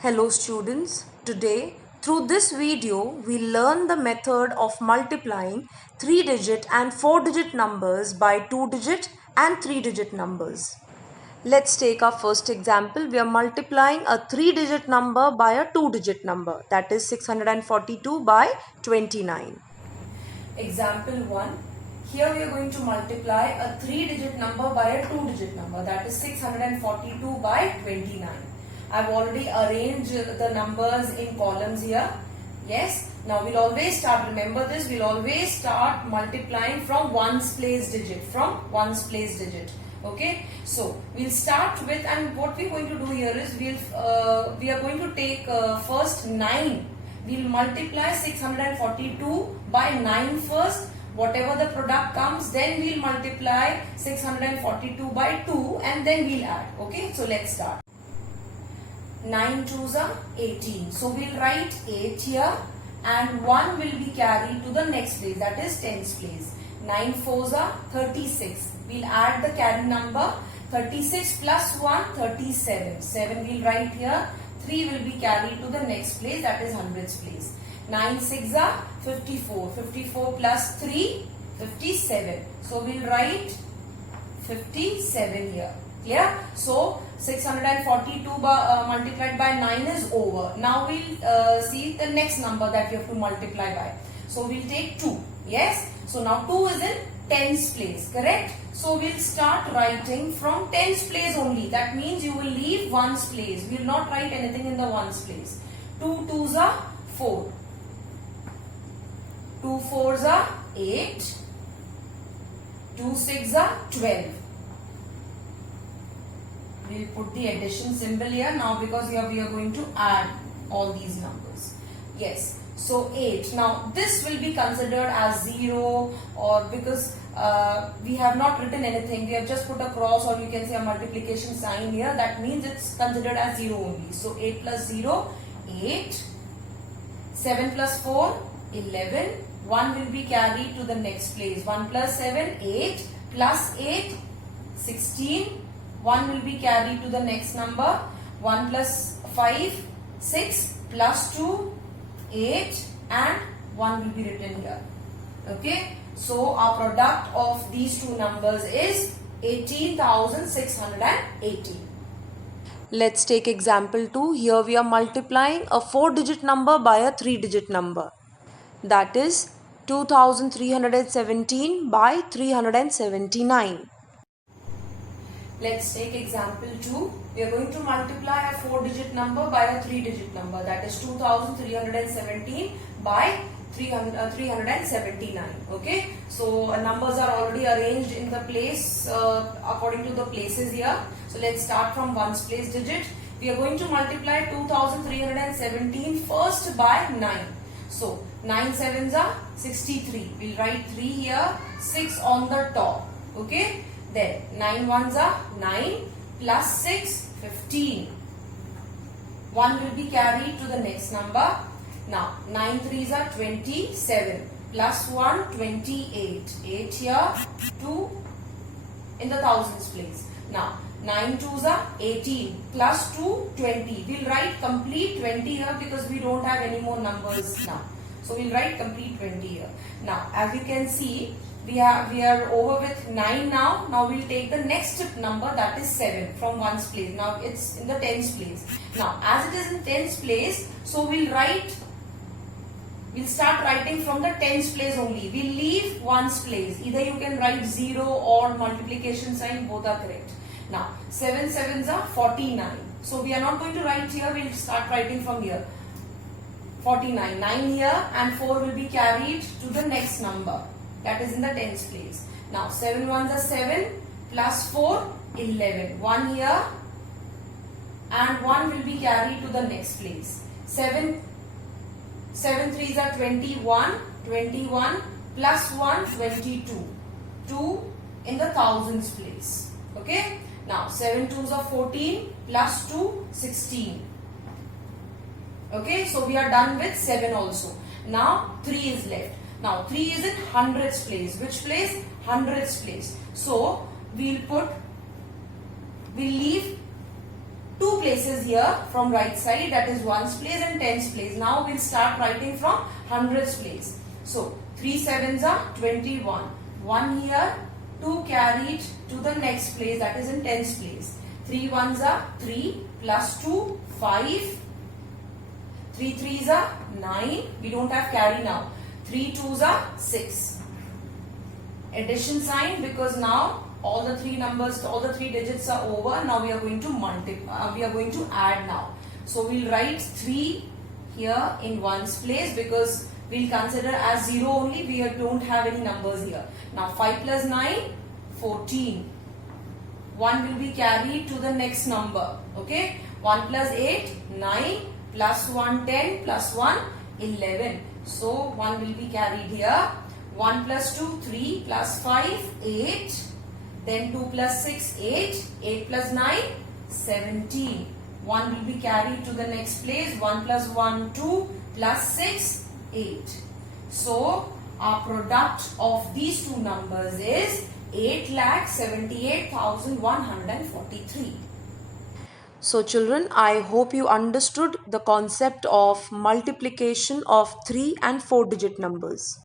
Hello students, today through this video we learn the method of multiplying 3-digit and 4-digit numbers by 2-digit and 3-digit numbers. Let's take our first example. We are multiplying a 3-digit number by a 2-digit number, that is 642 by 29. Example 1. Here we are going to multiply a 3-digit number by a 2-digit number, that is 642 by 29. I've already arranged the numbers in columns here. Yes. Now we'll always start, remember this, we'll always start multiplying from ones place digit, Okay. So we'll start with, and what we're going to do here is we are going to take first 9. We'll multiply 642 by 9 first. Whatever the product comes, then we'll multiply 642 by 2 and then we'll add. Okay. So let's start. 9 2s are 18. So we'll write 8 here and 1 will be carried to the next place, that is tens place. 9 4s are 36. We'll add the carry number. 36 plus 1, 37. 7 we'll write here. 3 will be carried to the next place, that is hundreds place. 9 6 are 54. 54 plus 3, 57. So we'll write 57 here. Clear? So 642 multiplied by 9 is over. Now we'll see the next number that we have to multiply by. So we'll take 2. Yes? So now 2 is in tens place. Correct? So we'll start writing from tens place only. That means you will leave ones place. We will not write anything in the ones place. 2 2s are 4. 2 4s are 8. 2 6s are 12. We will put the addition symbol here now because here we are going to add all these numbers. Yes. So 8. Now this will be considered as 0, or because we have not written anything. We have just put a cross, or you can say a multiplication sign here. That means it's considered as 0 only. So 8 plus 0, 8. 7 plus 4, 11. 1 will be carried to the next place. 1 plus 7, 8. Plus 8, 16. 1 will be carried to the next number. 1 plus 5, 6. Plus 2, 8. And 1 will be written here. Okay. So our product of these two numbers is 18,680. Let's take example 2. Here we are multiplying a 4-digit number by a 3-digit number. That is 2,317 by 379. Let's take example 2. We are going to multiply a 4-digit number by a 3-digit number, that is 2,317 by 379. Okay. So numbers are already arranged in the place according to the places here. So let's start from ones place digit. We are going to multiply 2,317 first by 9. So 9 7s are 63. We'll write 3 here, 6 on the top. Okay. Then 9 1s are 9 plus 6, 15. 1 will be carried to the next number. Now 9 3s are 27 plus 1, 28. 8 here, 2 in the thousands place. Now 9 2s are 18 plus 2, 20. We'll write complete 20 here because we don't have any more numbers now. So we'll write complete 20 here. Now as you can see, we are over with 9 now. Now we'll take the next number, that is 7 from ones place. Now it's in the tens place. Now as it is in tens place, so we'll start writing from the tens place only. We'll leave ones place. Either you can write 0 or multiplication sign, both are correct. Now 7 7s are 49. So we are not going to write here, we'll start writing from here. 49. 9 here and 4 will be carried to the next number. That is in the tens place. Now 7 1s are 7 plus 4, 11. 1 here and 1 will be carried to the next place. 7 3s are 21. 21 plus 1, 22. 2 in the thousands place. Okay. Now 7 2s are 14 plus 2, 16. Okay. So we are done with 7 also. Now 3 is left. Now 3 is in hundreds place. Which place? Hundreds place. So we'll leave two places here from right side, that is ones place and tens place. Now we'll start writing from hundreds place. So 3 sevens are 21. 1 here, 2 carried to the next place, that is in tens place. 3 ones are 3 plus 2, 5. 3 threes are 9. We don't have carry now. 3 twos are 6. Addition sign, because now all the three numbers, all the three digits are over. Now we are going to multiply. We are going to add now. So we'll write 3 here in ones place, because we'll consider as 0 only. We don't have any numbers here. Now 5 plus 9, 14. 1 will be carried to the next number. Okay. 1 plus 8, 9. Plus 1, 10. Plus 1, 11. So 1 will be carried here. 1 plus 2, 3. Plus 5, 8. Then 2 plus 6, 8. 8 plus 9, 17. 1 will be carried to the next place. 1 plus 1, 2. Plus 6, 8. So our product of these two numbers is 8,78,143. So children, I hope you understood the concept of multiplication of 3 and 4 digit numbers.